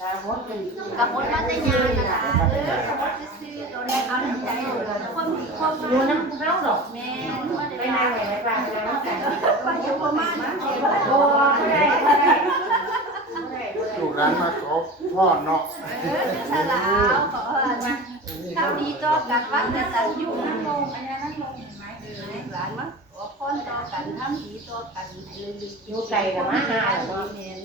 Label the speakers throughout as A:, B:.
A: ตาหดเป็น
B: กับมดมาแต่ยานนะคะเออกับมดซื้อๆตัวแรกเอาน้ำใจคนมีความ
A: อยู่น้ำเฮาดอก
B: แม่ว่า
A: ไป
B: ได้
A: ไหนาไหนไปไหนน้ำกัน
B: ว่าอยู่ประมาณนั้นเอง
A: โอ้ไม่ได้ไม่ได้ได้
C: ลูกหลานมาขอพ่อเนาะ
B: เออสลาวขอว่าทำดีต่อกันวัดแต่สันยู่งนั่งลงอันนี้นั่งลงเห็นไหมเออหลานมาขอพรต่อกันทำดีต่อกัน
A: อยู่ไกลกับมาหาเนาะ
B: แม่น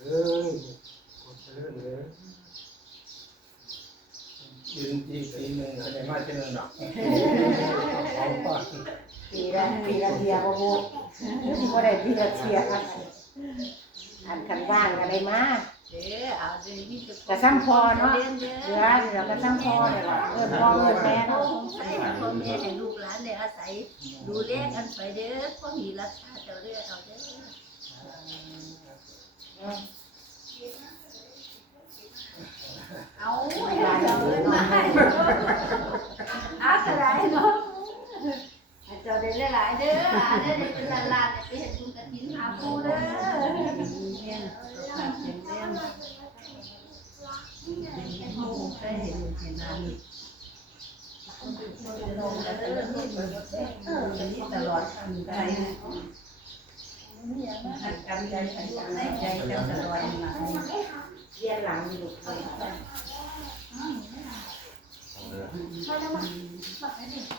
C: เอ้ยคนเจริญเลยยืนทีปีหนึ่งก็ได้มาเจริญดอกของพ่อ
A: ปีละปีละเทียบ่บ่บ่ได้ปีละเทียอันคันว่างก็ได้มา
B: เด้อเอาเด้อยิ่งจะ
A: จะซ้ำพอเนาะ
B: เรียนเด้
A: เหลื
B: อ
A: เหลือก็ซ้ำพอเลยล่ะเอิ้นพ่อเอิ้นแม่เนาะ
B: ใส่พ่อแม่ให้ลูกหลานได้อาศัยดูแลกันไปเด้อพ่อมีรักษาเจ้าเด้อเอาเด้อเอาไอ้หลานเอาเอิ้นมาให้ อากระไรเนาะให้เจ้าได้หลายๆเด้ออาได้ได้เป็นล้านๆไปเฮ็ดบุญกฐินหาปู่เด้อเรียนสุขภาพแข็งแรงใส่เห็นเห็นนานตลอดใจจำใจใจใจ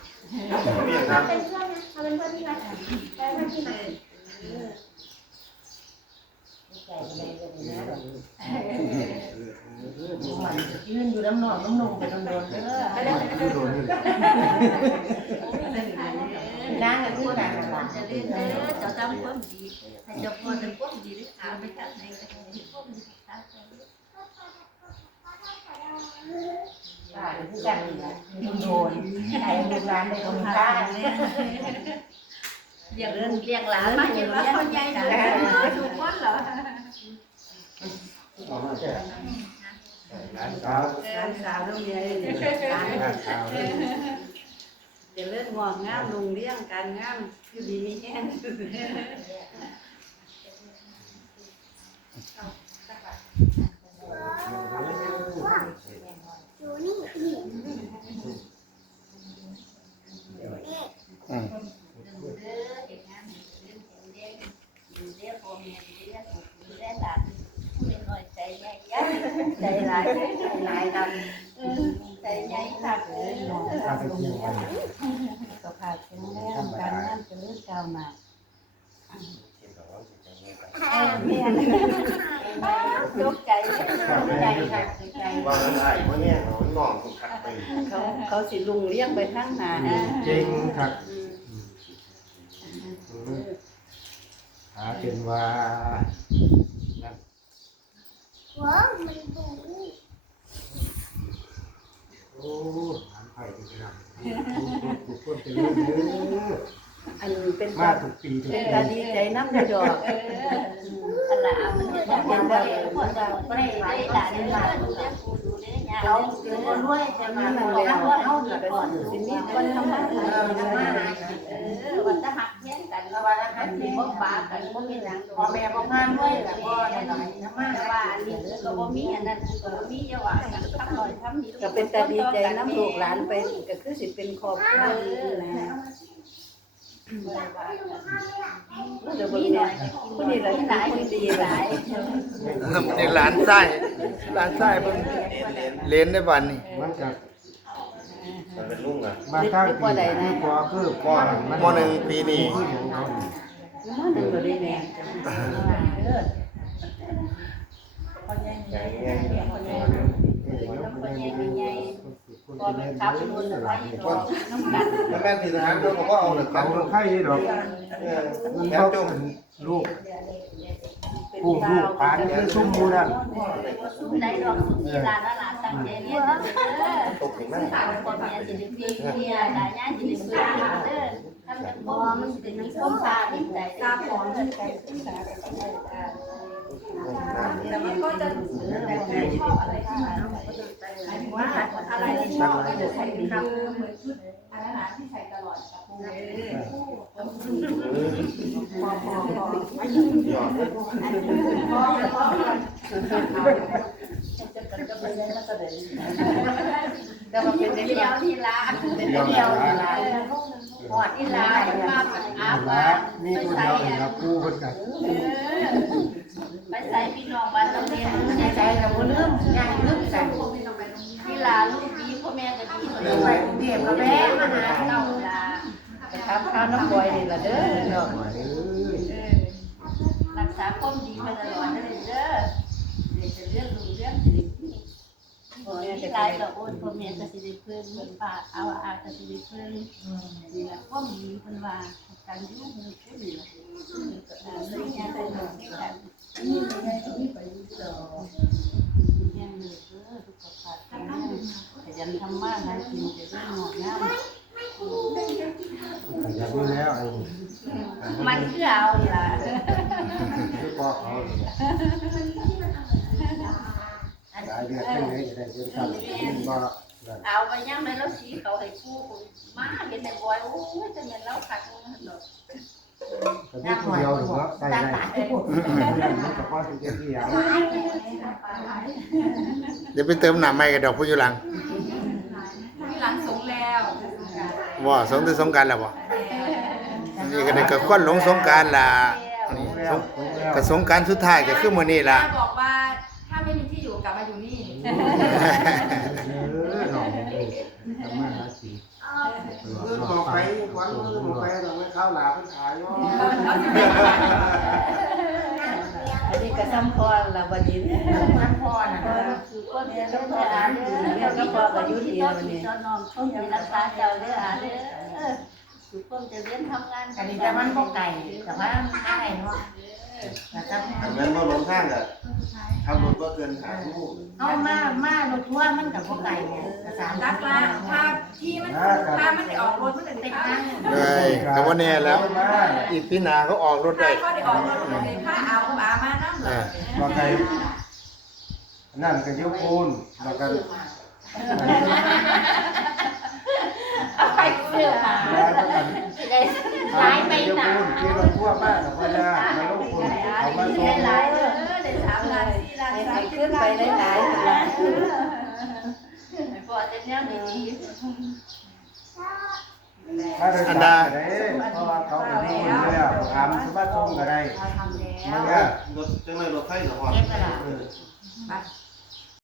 B: จำตลอดมา
A: เรียนหลังอยู่ลูก
D: เป็นเพื่อนนะเราเป็นเพื่อนที่รักกันแล้วมันที่ไหน
A: ไกลกันเลยนะดอกยืนอยู่น้ำหนองน้ำนมไปโดนๆเด้อ
C: ดูโดนนี่
A: นางกันคือกันนั่นล่ะ
B: จะเรียนเด้อจะทำความดีให้เจ้าพ่อทำความดีได้ขาไปกันไหนก็ให้ความดีขาไป
A: ป้าก็คือกันนี่ล่ะโดนๆให้ลูกหลานได้คนตา
B: เรียกลูกเรียกหลานมาเห็นว่าคนใหญ่ดูดูคนเหรอ
C: ออกมาแค่ร้านสาว
B: การสาวโรงเรียน
C: ร้านสาว
B: จะเลิศงอกงามลุงเลี้ยงการงามอยู่ดีมีแห้ง
D: อยู่นี่นี่
C: อืม
B: ดูเด้อเด็กงามดูเด้อเด็กดูเด้อพ่อแม่ดูเด้อดูเด้อหลานผู้เล็กน้อยใจใหญ่ใจหลายหลายกันใจใหญ่ค่ะเออ
C: พาไปเที่ยวกัน
B: สุขภาพแข็งแรงการงานเจริญก้าวหน้าเออแม่ตกใจเลย
A: ใจค่ะใจ
E: ว่ามันได้เพราะเนี่ยเขาหน่องขัดไป
B: เขาเขาสิลุงเลี้ยงไปทั้งหน้า
C: จริงครับ หาเป็นว่านั่น
D: หัวมันบู
C: โอ้หานไผ่เป็นขนาดทุกคนเป็นเรื่องเยอะ
B: อันเป็น
C: มาทุกปีทุก
B: เป็น
C: ปี
B: ตาดีใจน้ำดอกอันละมันจะเป็นแบบคนเราไม่ได้หลานหลานดูแลกูดูแลย
A: เราเป็นคนรวยจะมาบอกว่าเฮาเดือดร้อน
B: สิมีคนทำงาน
A: เออทำมาหากิน
B: เออวันจะหัก กัน
A: แล้วว่าถ้า
B: มันมี
A: มี
B: บ่
A: บ่
B: ปา
A: ปา
B: กั
A: น
B: บ่มีหยั
A: ง
B: พ่
A: พ่
B: อแม่บ่งางา
A: น
B: ด้
A: วยย
B: ก็
A: ก็
B: บ่
A: บ่
B: นั่
A: นั่
B: น
A: น
B: ห
A: ห
B: น่
A: น่
B: อ
A: อยย
B: แต่
A: น้ำมา
B: ว่าอันนี้ก็บ่มีอันนั้นก็บ่มีอย่าว่ากันทำหน่อยทำนี่ก็เป็นตาดีใจน้ำลูกหลานไปก็คือสิเป็นครอบครัวนะเดี๋ยวบ่เนี่ยผู้นี้หลายหลายดีหลาย
E: นี่ร้านไส้ร้านไส้เพิ่งเลนได้วันนี่
C: มันจะ
E: มันเป็นลุงอะ
C: มาทางปีคือพอคือพอ
E: มหนึ่งปีนี้
C: คืออย่างเขานี่
B: มาหนึ่งบ่ได้แน่
E: ใหญ่ใหญ่
C: คนจะเล่นเลยหลาย
B: น้ำกัน
E: แล้วแม่ทีทหารเขาก็เอาหนึ่ง
C: เขา
E: เขา
C: ก็ไข่ดอกมัน
E: แถ
C: เขา
E: มจม
C: ลูกผู้ลูกปานคือชุ่มมูนั่น
B: ซุ่มไหนดอกซุ่มนี่ลานละลาน ตตั้งใจเรียนเด้อ
E: ตกถึงหน้า
B: ฝากคนแม่สิได้ปีเมียหลายย่าสิได้เบิ่งเด้อทำจังบ่มันสิได้มีความตาดีใจตาพร้อมกันแต่มันก็จะแต่ไม่ชอบอะไรที่มันหมายถึงว่าอะไรที่ชอบก็จะใส่เป็นคำเหมือนชุดอันนั้นนะที่ใส่ตลอดกับปูพอพอพอ
E: หยอด
B: พอพอ
A: แต่ว่าเป็น
B: เดี
A: เดี
B: ย
A: ว
B: วทีละ
A: เป็นเดียวนี่ละหอด
B: ที่ละ
A: ลา
B: มาอาบ
C: ละ
B: น้
C: มี
B: ไป
C: ตัวเดียวนี่ละกูเพิ่นกัน
B: ไปใส่พี่น้องบ้านเราเนี่ย
A: ในใจเราบ่ลืมยังลืมกัน
B: ทีละลูกดีพ่อแม่ก็ดี
A: เดี๋ยวไปกรุงเทพก็แวะมาหา
B: เก่า
A: เรา
B: ละ
A: ไปทำข้าวน้ำบอยนี่ละเด้อเนาะ
B: รักษาความดีมาตลอดเลยเด้อเดี๋ยวจะเรื่องลุงเรื่องสิริพ่อแม่จะตายก็โอนพ่อแม่ก็สิริเพิ่นเพิ่นฝากเอาอาก็สิริเพิ่นนี่แหละความดีเพิ่นว่าการอยู่มือผู้ดีอ่าเลยงานได้หมดกันนี่ได้ที่ไปต่อยังเลยเด้อสุขภาพแข็งแรงขยันทำมาหากินจะได้งอกงาม
C: ขยันอยู่แล้วไอ้
B: มันคือเอาล่ะ
C: คือพ่อเขา ที่ไหนจะได้เงินกันมันบ่ได้
B: เอาไปย่างในรถสีเขาให้กู้มาเป็นแต่บอยโอ้ยจะเป็นเล่าขัดมันดอก
C: ก็มีผู้เดียวหรือว่าใส่ได้มันก็พอสิเดียว
E: เดี๋ยวไปเติมน้ำใหม่กับดอกพุยุลัง
B: ที่หลังสงแล้ว
E: ว่าสงถึงสงกรารแล้วบ่นี่ก็ได้ก็ควันหลงสงกรารล่ะนี่สงก็สงกรารสุดท้ายก็คือมื้อนี้ล่ะ
F: บอกว่าถ้าไม่มีที่อยู่กลับมาอยู่นี่
C: เออหน่อยเลยทำมาหากิน
E: เพิ่นบอกไปวันเพิ่นบอกไปต้องไปเข้าหลาเพิ่นขายเนาะ
A: อันนี้ก็ซ้ำพอละบัดนี้ซ้ำพอน่ะ
B: คือคนเรียนต้องอ่านเด้อก็พอกับยุติวันนี้น้องต้องมีรักษาเจ้าเด้ออ่านเด้อทุกคนจะเรียนทำงาน
A: อันนี้แต่มันบ่ไก่แต่ว่ามันง่ายเนาะ แต่ถ้า
E: อันนั้นบ่ลงทางก็ขับรถบ่เกิน5ชั่วโมง
A: เอามามารถทัวร์มันก็บ่ไก่เนี่ยก็สาม
F: รักละถ้าที่มันถ้ามันได้ออกรถมันจะ
A: ติ
F: ติ
A: ด
F: ด
A: ตั้
F: ตั้
A: ง
F: ง
E: เอ้ยก็บ่แน่แล้ว อีกปีหน้าเขาออกรถ
F: ถ้า
E: ได้
F: เขาได้ออกรถมันเลยถ้าเอาอามาน้ำเหร
E: เอ
F: อ
E: อ
C: ว่าไงนั่นก็ยกปูนแล้วก็
B: เอาไปเสื้อมา
C: แล้วก็กัน
B: ได้หลายไป
C: ยก
B: หนา
C: ปูนที่รถทั่วมากกับพ่อย่ามาลงปูนเอามาส่ง
B: ได้ หลายเด้อได้สามล้านสี่ล้านสามขึ้นไปหลายหล้านพอจะแนวดี
C: ถ้าโดยสารก็ได้เพราะว่าเขาเป็นผู้อยู่แล้วถามสมาชมก็ได้
F: เราทำแล้ว
C: มันก็
E: รถจะได๋รถไฟก็ฮอด
A: เก็บ